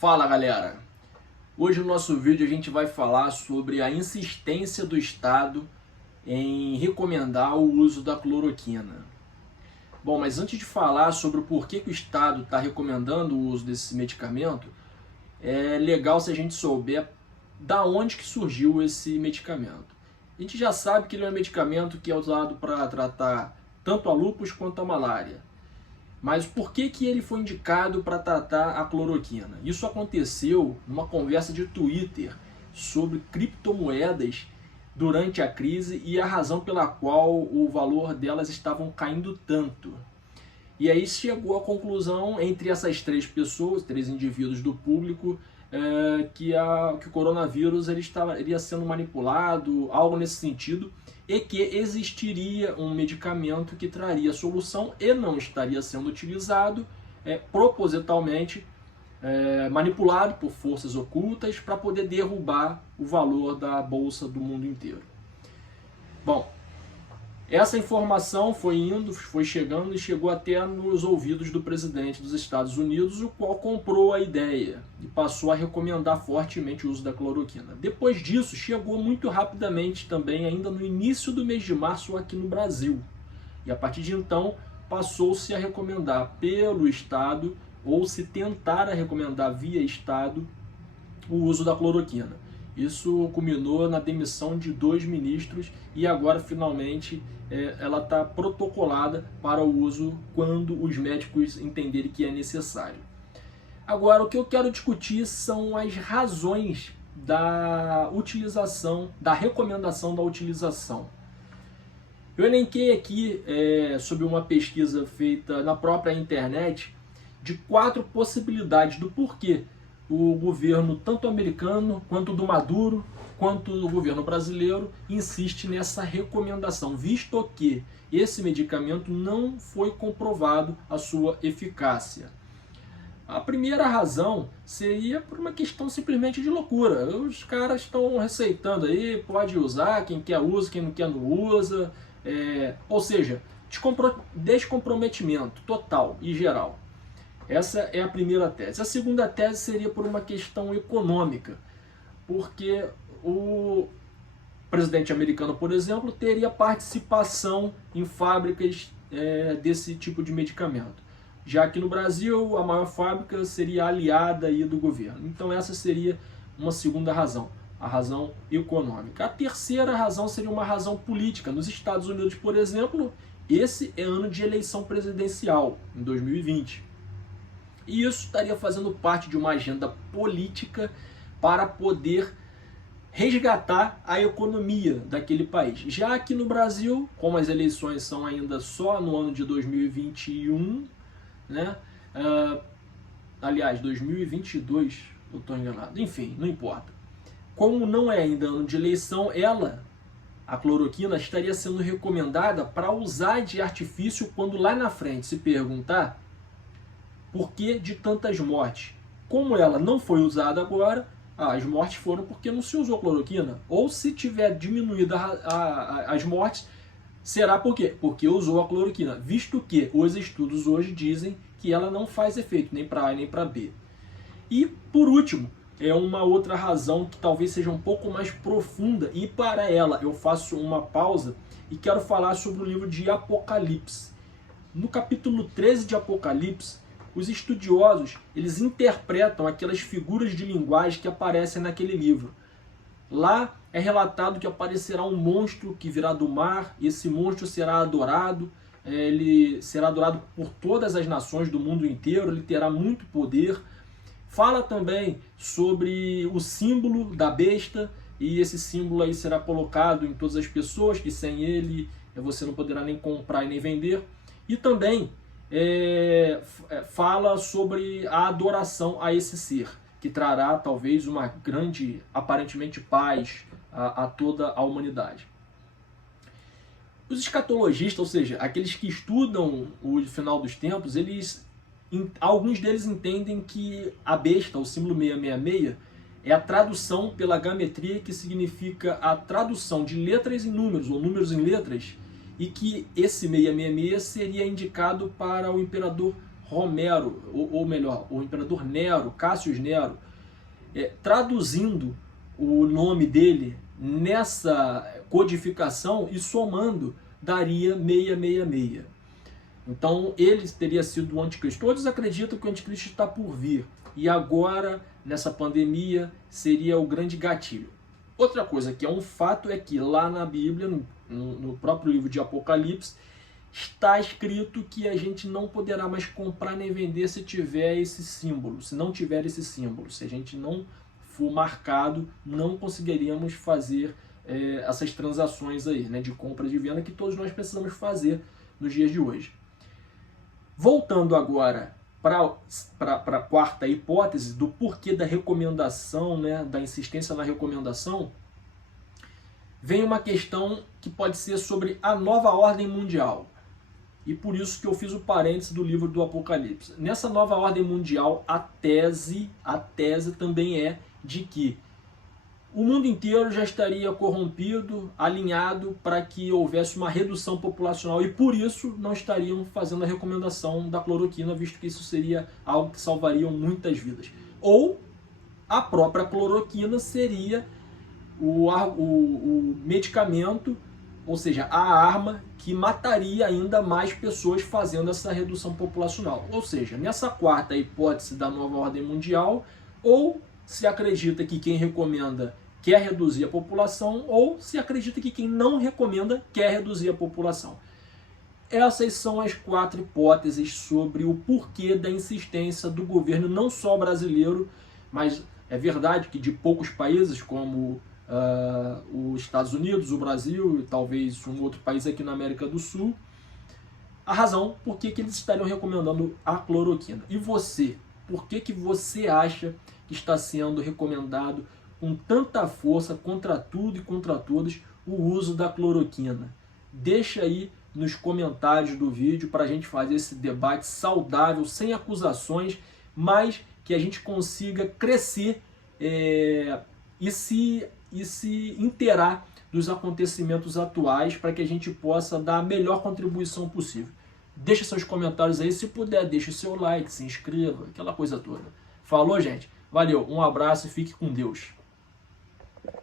Fala galera, hoje no nosso vídeo a gente vai falar sobre a insistência do Estado em recomendar o uso da cloroquina. Bom, mas antes de falar sobre o porquê que o Estado está recomendando o uso desse medicamento, é legal se a gente souber da onde que surgiu esse medicamento. A gente já sabe que ele é um medicamento que é usado para tratar tanto a lúpus quanto a malária. Mas por que ele foi indicado para tratar a cloroquina? Isso aconteceu numa conversa de Twitter sobre criptomoedas durante a crise e a razão pela qual o valor delas estavam caindo tanto. E aí chegou à conclusão entre essas três pessoas, três indivíduos do público, que o coronavírus iria sendo manipulado, algo nesse sentido, e que existiria um medicamento que traria solução e não estaria sendo utilizado propositalmente, manipulado por forças ocultas para poder derrubar o valor da bolsa do mundo inteiro. Bom, essa informação foi chegando e chegou até nos ouvidos do presidente dos Estados Unidos, o qual comprou a ideia e passou a recomendar fortemente o uso da cloroquina. Depois disso, chegou muito rapidamente também, ainda no início do mês de março aqui no Brasil. E a partir de então, passou-se a recomendar pelo Estado, ou se tentar a recomendar via Estado, o uso da cloroquina. Isso culminou na demissão de 2 ministros e agora finalmente ela está protocolada para o uso quando os médicos entenderem que é necessário. Agora, o que eu quero discutir são as razões da utilização, da recomendação da utilização. Eu elenquei aqui, sobre uma pesquisa feita na própria internet, de 4 possibilidades do porquê o governo, tanto americano, quanto do Maduro, quanto do governo brasileiro, insiste nessa recomendação, visto que esse medicamento não foi comprovado a sua eficácia. A primeira razão seria por uma questão simplesmente de loucura. Os caras estão receitando aí, pode usar, quem quer usa, quem não quer não usa, ou seja, descomprometimento total e geral. Essa é a primeira tese. A segunda tese seria por uma questão econômica, porque o presidente americano, por exemplo, teria participação em fábricas desse tipo de medicamento. Já que no Brasil, a maior fábrica seria aliada aí do governo. Então essa seria uma segunda razão, a razão econômica. A terceira razão seria uma razão política. Nos Estados Unidos, por exemplo, esse é ano de eleição presidencial, em 2020. E isso estaria fazendo parte de uma agenda política para poder resgatar a economia daquele país. Já que no Brasil, como as eleições são ainda só no ano de 2021, né? Aliás, 2022, eu estou enganado. Enfim, não importa. Como não é ainda ano de eleição, a cloroquina, estaria sendo recomendada para usar de artifício quando lá na frente se perguntar por que de tantas mortes. Como ela não foi usada agora, as mortes foram porque não se usou cloroquina. Ou se tiver diminuído as mortes, será por quê? Porque usou a cloroquina, visto que os estudos hoje dizem que ela não faz efeito nem para A nem para B. E, por último, é uma outra razão que talvez seja um pouco mais profunda, e para ela eu faço uma pausa e quero falar sobre o livro de Apocalipse. No capítulo 13 de Apocalipse, os estudiosos, eles interpretam aquelas figuras de linguagem que aparecem naquele livro. Lá é relatado que aparecerá um monstro que virá do mar, e esse monstro será adorado, ele será adorado por todas as nações do mundo inteiro, ele terá muito poder. Fala também sobre o símbolo da besta, e esse símbolo aí será colocado em todas as pessoas, que sem ele você não poderá nem comprar e nem vender. E também fala sobre a adoração a esse ser, que trará talvez uma grande, aparentemente, paz a toda a humanidade. Os escatologistas, ou seja, aqueles que estudam o final dos tempos, alguns deles entendem que a besta, o símbolo 666, é a tradução pela gametria, que significa a tradução de letras em números, ou números em letras, e que esse 666 seria indicado para o imperador Romero, ou melhor, o imperador Nero, Cássio Nero, traduzindo o nome dele nessa codificação e somando, daria 666. Então ele teria sido o anticristo. Todos acreditam que o anticristo está por vir. E agora, nessa pandemia, seria o grande gatilho. Outra coisa que é um fato é que lá na Bíblia, no próprio livro de Apocalipse, está escrito que a gente não poderá mais comprar nem vender se tiver esse símbolo. Se não tiver esse símbolo, se a gente não for marcado, não conseguiríamos fazer essas transações aí, né, de compra e de venda que todos nós precisamos fazer nos dias de hoje. Voltando agora para a quarta hipótese do porquê da recomendação, né, da insistência na recomendação, vem uma questão que pode ser sobre a nova ordem mundial. E por isso que eu fiz o parêntese do livro do Apocalipse. Nessa nova ordem mundial, a tese também é de que o mundo inteiro já estaria corrompido, alinhado para que houvesse uma redução populacional e por isso não estariam fazendo a recomendação da cloroquina, visto que isso seria algo que salvaria muitas vidas. Ou a própria cloroquina seria o medicamento, ou seja, a arma que mataria ainda mais pessoas fazendo essa redução populacional. Ou seja, nessa quarta hipótese da nova ordem mundial, ou se acredita que quem recomenda quer reduzir a população, ou se acredita que quem não recomenda quer reduzir a população. Essas são as quatro hipóteses sobre o porquê da insistência do governo, não só brasileiro, mas é verdade que de poucos países, como os Estados Unidos, o Brasil e talvez um outro país aqui na América do Sul, a razão por que eles estariam recomendando a cloroquina. E você? Por que você acha que está sendo recomendado com tanta força contra tudo e contra todos o uso da cloroquina? Deixa aí nos comentários do vídeo para a gente fazer esse debate saudável, sem acusações, mas que a gente consiga crescer e se inteirar dos acontecimentos atuais para que a gente possa dar a melhor contribuição possível. Deixa seus comentários aí, se puder, deixa o seu like, se inscreva, aquela coisa toda. Falou, gente? Valeu, um abraço e fique com Deus.